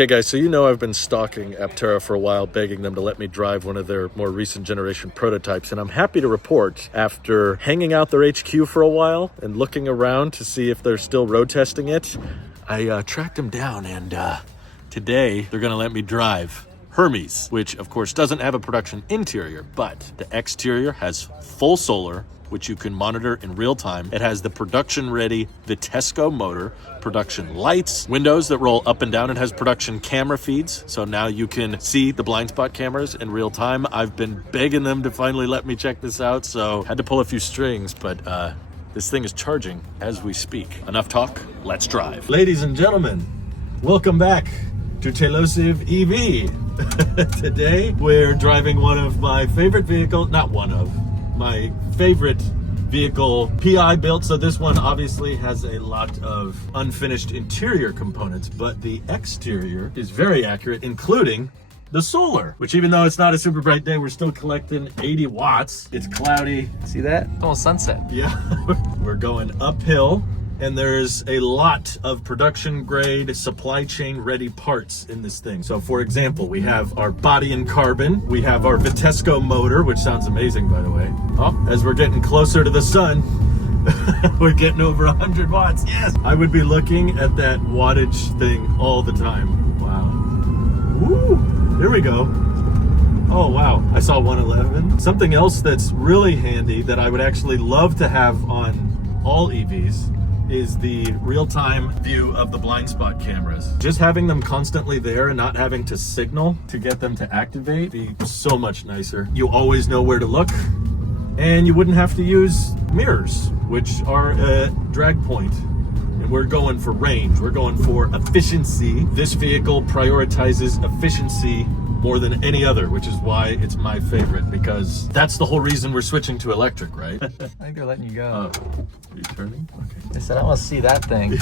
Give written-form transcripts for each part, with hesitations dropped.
Okay guys, so you know I've been stalking Aptera for a while, begging them to let me drive one of their more recent generation prototypes, and I'm happy to report, after hanging out their HQ for a while and looking around to see if they're still road testing it, I tracked them down, and today they're gonna let me drive Hermes, which of course doesn't have a production interior, but the exterior has full solar, which you can monitor in real time. It has the production-ready Vitesco motor, production lights, windows that roll up and down. It has production camera feeds, so now you can see the blind spot cameras in real time. I've been begging them to finally let me check this out, so had to pull a few strings, but this thing is charging as we speak. Enough talk, let's drive. Ladies and gentlemen, welcome back to Telosive EV. Today, we're driving one of my favorite vehicles, not one of, my favorite vehicle PI built. So this one obviously has a lot of unfinished interior components, but the exterior is very accurate, including the solar, which even though it's not a super bright day, we're still collecting 80 watts. It's cloudy. See that? It's almost sunset. Yeah, we're going uphill. And there's a lot of production grade, supply chain ready parts in this thing. So for example, we have our body in carbon. We have our Vitesco motor, which sounds amazing, by the way. Oh, as we're getting closer to the sun, we're getting over 100 watts. Yes! I would be looking at that wattage thing all the time. Wow. Woo! Here we go. Oh, wow. I saw 111. Something else that's really handy that I would actually love to have on all EVs is the real-time view of the blind spot cameras. Just having them constantly there and not having to signal to get them to activate be so much nicer. You always know where to look, and you wouldn't have to use mirrors, which are a drag point. And we're going for range, we're going for efficiency. This vehicle prioritizes efficiency more than any other, which is why it's my favorite, because that's the whole reason we're switching to electric, right? I think they're letting you go. Are you turning? Okay. They said, I want to see that thing.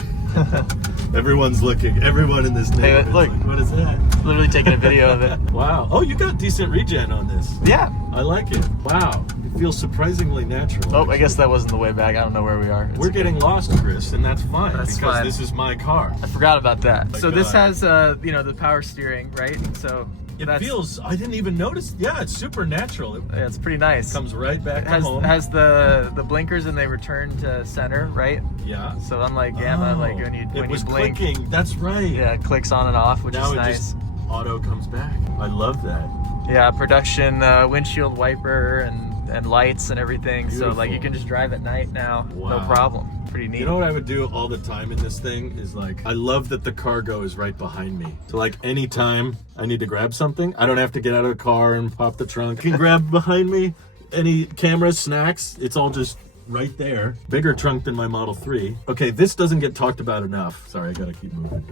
Everyone's looking. Everyone in this neighborhood. Hey, look. Like, what is that? Literally taking a video of it. Wow. Oh, you got decent regen on this. Yeah. I like it. Wow. It feels surprisingly natural. Oh, I guess that wasn't the way back. I don't know where we are. We're getting lost, Chris, and that's fine. That's because fine. This is my car. I forgot about that. My So this God. has, the power steering, right? So It feels, I didn't even notice. Yeah, it's super natural. It yeah, it's pretty nice. comes right back It has, home. has the blinkers and they return to center, right? Yeah. So unlike Gamma, like when you blink, clicking. That's right. yeah, it clicks on and off, which Now is it nice. just auto comes back. I love that. Yeah, production windshield wiper and lights and everything. So like you Beautiful. can just drive at night now, no Wow. problem. Pretty neat. You know what I would do all the time in this thing is like, I love that the cargo is right behind me. So like anytime I need to grab something, I don't have to get out of the car and pop the trunk. I can grab behind me any cameras, snacks, it's all just right there. Bigger trunk than my Model 3. Okay, this doesn't get talked about enough. Sorry, I gotta keep moving.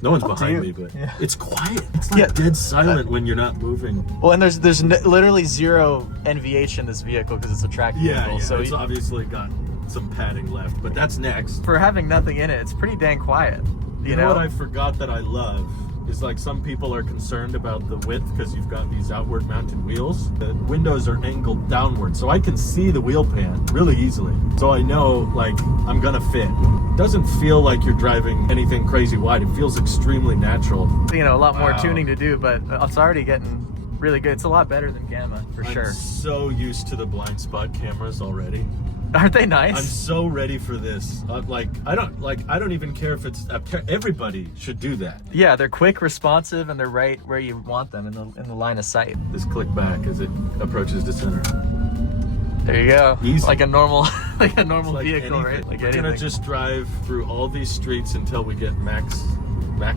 No one's behind me, but Yeah. it's quiet. It's like dead silent when you're not moving. Well, and there's literally zero NVH in this vehicle because it's a track vehicle. Yeah, So it's obviously got some padding left, but that's next. for having nothing in it, it's pretty dang quiet. You know what I forgot that I love is like some people are concerned about the width because you've got these outward mounted wheels. The windows are angled downward, so I can see the wheel pan really easily. So I know like I'm gonna fit. It doesn't feel like you're driving anything crazy wide. It feels extremely natural. You know, a lot more Wow. tuning to do, but it's already getting really good. It's a lot better than Gamma for I'm sure. so used to the blind spot cameras already. Aren't they I'm nice? so ready for this. I don't even care if it's everybody should do that. Yeah, they're quick, responsive, and they're right where you want them in the line of sight. Just click back as it approaches the center. There you go. Easy. Like a normal vehicle, anything. right? Like We're anything. gonna just drive through all these streets until we get max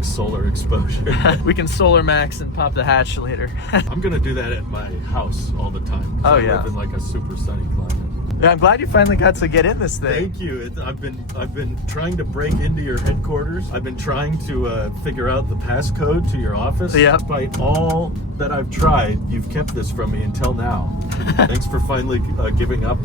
solar exposure. We can solar max and pop the hatch later. I'm gonna do that at my house all the time. Oh, I yeah. live in like a super sunny climate. Yeah, I'm glad you finally got to get in this thing. Thank you. I've been trying to break into your headquarters. I've been trying to figure out the passcode to your office. Yeah. Despite all that I've tried, you've kept this from me until now. Thanks for finally giving up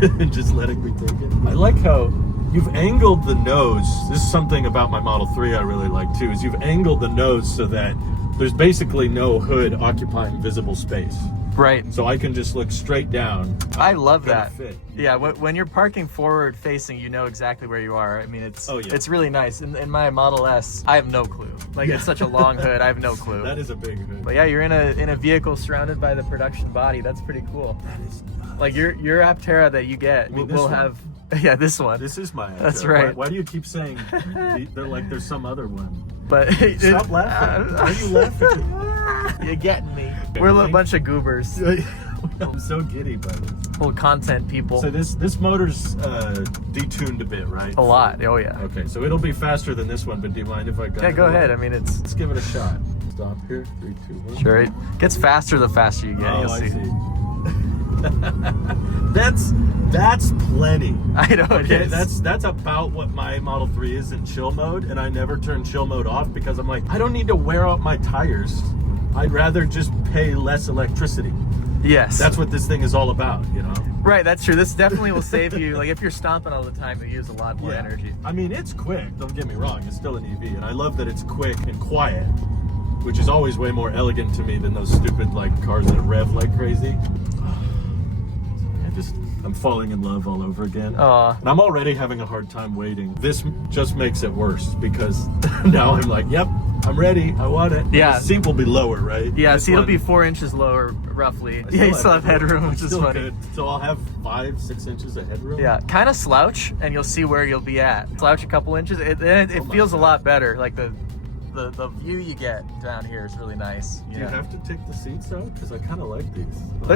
and just letting me take it. I like how you've angled the nose. This is something about my Model 3 I really like too, is you've angled the nose so that there's basically no hood occupying visible space. Right. So I can just look straight down. I love Gonna that. fit. Yeah, when you're parking forward facing, you know exactly where you are. I mean, it's really nice. In my Model S, I have no clue. Like, it's such a long hood, I have no clue. That is a big hood. But yeah, you're in a vehicle surrounded by the production body. That's pretty cool. That is nuts. Like your Aptera that you get will have. Yeah, this one. This is my Aptera. That's right. Why do you keep saying they're like there's some other one? But Stop laughing. Why are you laughing? You're getting me. We're a bunch of goobers. I'm so giddy by this. Full content people. So this motor's detuned a bit, right? A lot. Oh yeah. Okay, so it'll be faster than this one, but do you mind if I go? Yeah, go ahead. I mean, let's give it a shot. Stop here. 3, 2, 1. Sure. It gets faster the faster you get. Oh, You'll see. That's plenty. I know it Okay, is. that's about what my Model 3 is in chill mode, and I never turn chill mode off because I'm like, I don't need to wear out my tires. I'd rather just pay less electricity. Yes. That's what this thing is all about, you know? Right, that's true. This definitely will save you. Like, if you're stomping all the time, you use a lot more energy. I mean, it's quick. Don't get me wrong. It's still an EV, and I love that it's quick and quiet, which is always way more elegant to me than those stupid like cars that rev like crazy. I'm falling in love all over again. Aw. And I'm already having a hard time waiting. This just makes it worse because now I'm like, yep, I'm ready. I want it. Yeah. The seat will be lower, right? Yeah, This see, it'll one- be 4 inches lower, roughly. I Yeah, you still have headroom, which is Still funny. good. So I'll have 5-6 inches of headroom. Yeah, kind of slouch, and you'll see where you'll be at. Slouch a couple inches, it Oh my feels a God. lot better. Like the view you get down here is really nice. Do you have to take the seats out? Because I kind of like these.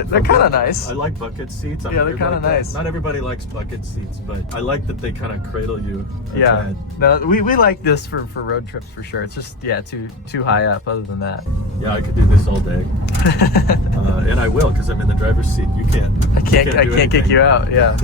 They're kind of nice. I like bucket seats. I'm Yeah, they're weird kinda like that. nice. Not everybody likes bucket seats, but I like that they kind of cradle you. a Yeah, tad. no, we like this for road trips for sure. It's just too high up. Other than that, Yeah, I could do this all day, and I will because I'm in the driver's seat. You can't. I can't do kick anything. you out. Yeah,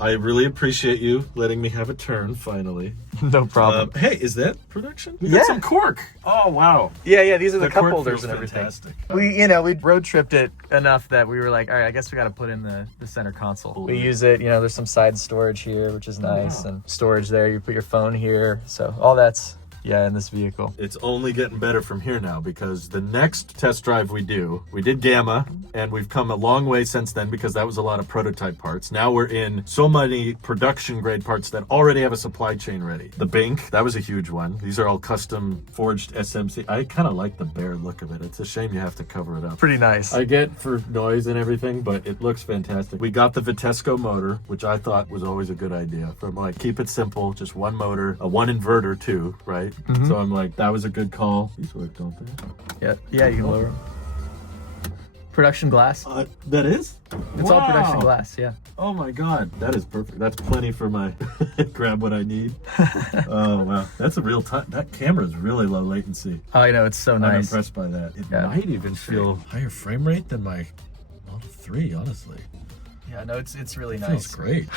I really appreciate you letting me have a turn finally. no problem. Hey, is that production? We Yeah. got some cork. Oh wow. Yeah, these are the cup cork holders feels and everything. fantastic. We road tripped it enough that we were like, all right, I guess we got to put in the center console. We use it, there's some side storage here, which is nice, and storage there. You put your phone here, so all that's in this vehicle. It's only getting better from here now because the next test drive we did Gamma, and we've come a long way since then because that was a lot of prototype parts. Now we're in so many production grade parts that already have a supply chain ready. The Bink, that was a huge one. These are all custom forged SMC. I kind of like the bare look of it. It's a shame you have to cover it up. Pretty nice. I get for noise and everything, but it looks fantastic. We got the Vitesco motor, which I thought was always a good idea. From like, keep it simple, just one motor, a one inverter too, right? So I'm like, that was a good call. These work, don't they? Yeah, you can lower 'em. Production glass. That is? It's all production glass, yeah. Oh my God, that is perfect. That's plenty for my grab what I need. Oh wow, that's a real that camera is really low latency. Oh, I know, it's so I'm nice. impressed by that. It Yeah. might even feel higher frame rate than my Model 3, honestly. Yeah, no, it's really Feels nice. great.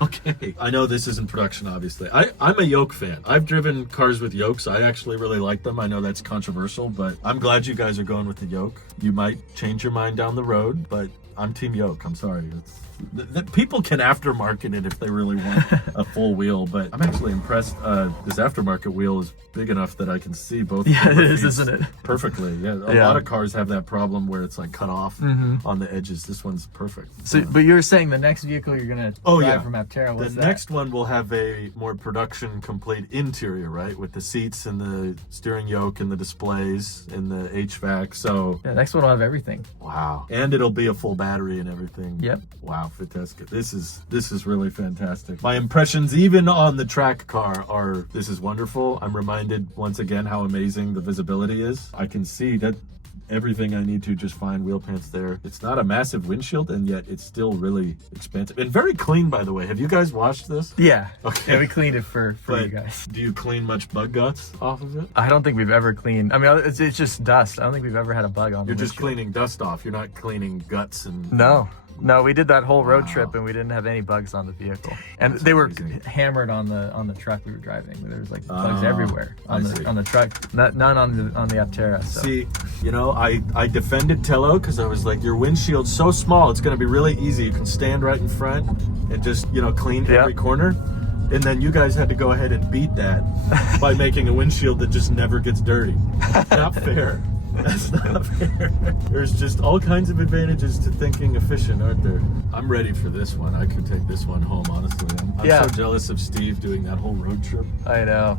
Okay. I know this isn't production, obviously. I'm a yoke fan. I've driven cars with yokes. I actually really like them. I know that's controversial, but I'm glad you guys are going with the yoke. You might change your mind down the road, but I'm team yoke. I'm sorry. People can aftermarket it if they really want a full wheel, but I'm actually impressed. This aftermarket wheel is big enough that I can see both. Yeah, of it the is, feet isn't it? Perfectly. Yeah, a Yeah. lot of cars have that problem where it's like cut off on the edges. This one's perfect. So, but you were saying the next vehicle you're gonna drive from Aptera, what's The that? next one will have a more production complete interior, right? With the seats and the steering yoke and the displays and the HVAC. So, Yeah, the next one will have everything. wow. And it'll be a full battery and everything. Yep. Wow, fantastic. This is really fantastic. My impressions, even on the track car, are this is wonderful. I'm reminded once again how amazing the visibility is. I can see that everything I need to just find wheel pants there. It's not a massive windshield, and yet it's still really expansive and very clean, by the way. Have you guys watched this? Yeah. Okay. Yeah, we cleaned it for But you guys. do you clean much bug guts off of it? I don't think we've ever cleaned. I mean, it's just dust. I don't think we've ever had a bug on the You're just windshield. cleaning dust off. You're not cleaning guts and... No, we did that whole road Wow. trip and we didn't have any bugs on the vehicle. And they were amazing. hammered on the truck we were driving. There was like bugs Oh, everywhere on I see. the truck. None on the Aptera. So. See, I defended Tello because I was like, your windshield's so small, it's going to be really easy. You can stand right in front and just, clean Yep. every corner. And then you guys had to go ahead and beat that by making a windshield that just never gets dirty. Not fair. That's not fair. There's just all kinds of advantages to thinking efficient, aren't there? I'm ready for this one. I could take this one home, honestly. I'm so jealous of Steve doing that whole road trip. I know.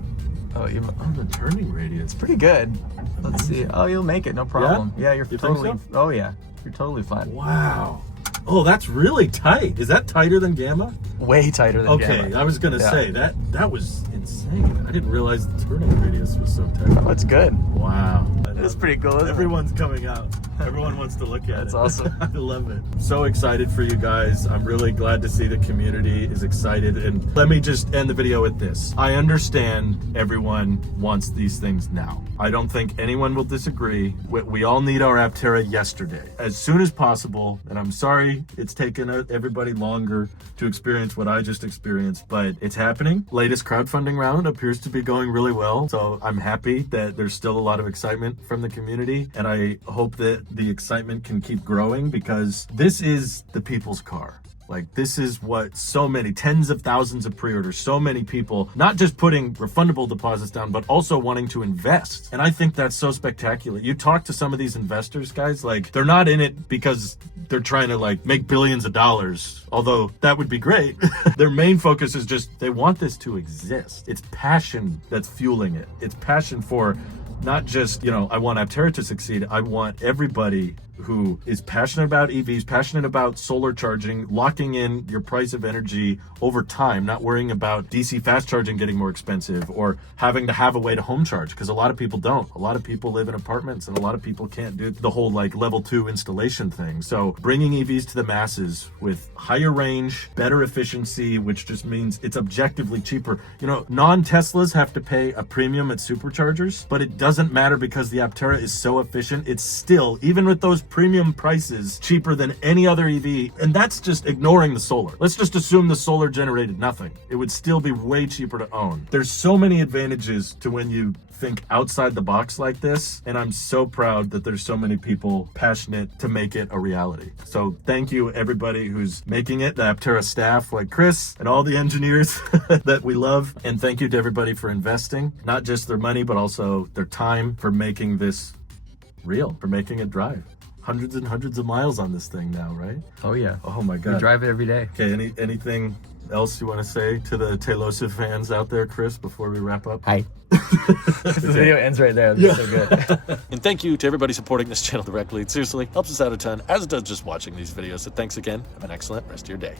Oh, the turning radius. pretty good. Let's see. Oh, you'll make it, no problem. Yeah, you're You totally. think Oh yeah, you're totally fine. Wow. Oh, that's really tight. Is that tighter than Gamma? Way tighter than Okay, Gamma. I was gonna say that was insane. I didn't realize the turning radius was so tight. Oh, it's good. Wow. It's pretty cool. Isn't it? Everyone's coming out. Everyone wants to look at it. That's awesome. I love it. So excited for you guys. I'm really glad to see the community is excited. And let me just end the video with this. I understand everyone wants these things now. I don't think anyone will disagree. We all need our Aptera yesterday, as soon as possible. And I'm sorry it's taken everybody longer to experience what I just experienced, but it's happening. Latest crowdfunding round appears to be going really well. So I'm happy that there's still a lot of excitement from the community. And I hope that the excitement can keep growing, because this is the people's car. Like, this is what so many, tens of thousands of pre-orders, so many people, not just putting refundable deposits down, but also wanting to invest. And I think that's so spectacular. You talk to some of these investors, guys, like, they're not in it because they're trying to like make billions of dollars, although that would be great. Their main focus is just, they want this to exist. It's passion that's fueling it. It's passion for not just, I want Aptera to succeed. I want everybody who is passionate about EVs, passionate about solar charging, locking in your price of energy over time, not worrying about DC fast charging getting more expensive or having to have a way to home charge, because a lot of people don't. A lot of people live in apartments and a lot of people can't do the whole like level 2 installation thing. So bringing EVs to the masses with higher range, better efficiency, which just means it's objectively cheaper. Non-Teslas have to pay a premium at superchargers, but it doesn't matter because the Aptera is so efficient. It's still, even with those premium prices, cheaper than any other EV. And that's just ignoring the solar. Let's just assume the solar generated nothing. It would still be way cheaper to own. There's so many advantages to when you think outside the box like this, and I'm so proud that there's so many people passionate to make it a reality. So thank you everybody who's making it, the Aptera staff like Chris and all the engineers that we love, and thank you to everybody for investing, not just their money but also their time, for making this real, for making it drive. Hundreds and hundreds of miles on this thing now, right? Oh yeah. Oh my God. We drive it every day. Okay, anything else you want to say to the Taylosive fans out there, Chris, before we wrap up? Hi. The video ends right there. That's so good. And thank you to everybody supporting this channel directly. It seriously helps us out a ton, as it does just watching these videos. So thanks again. Have an excellent rest of your day.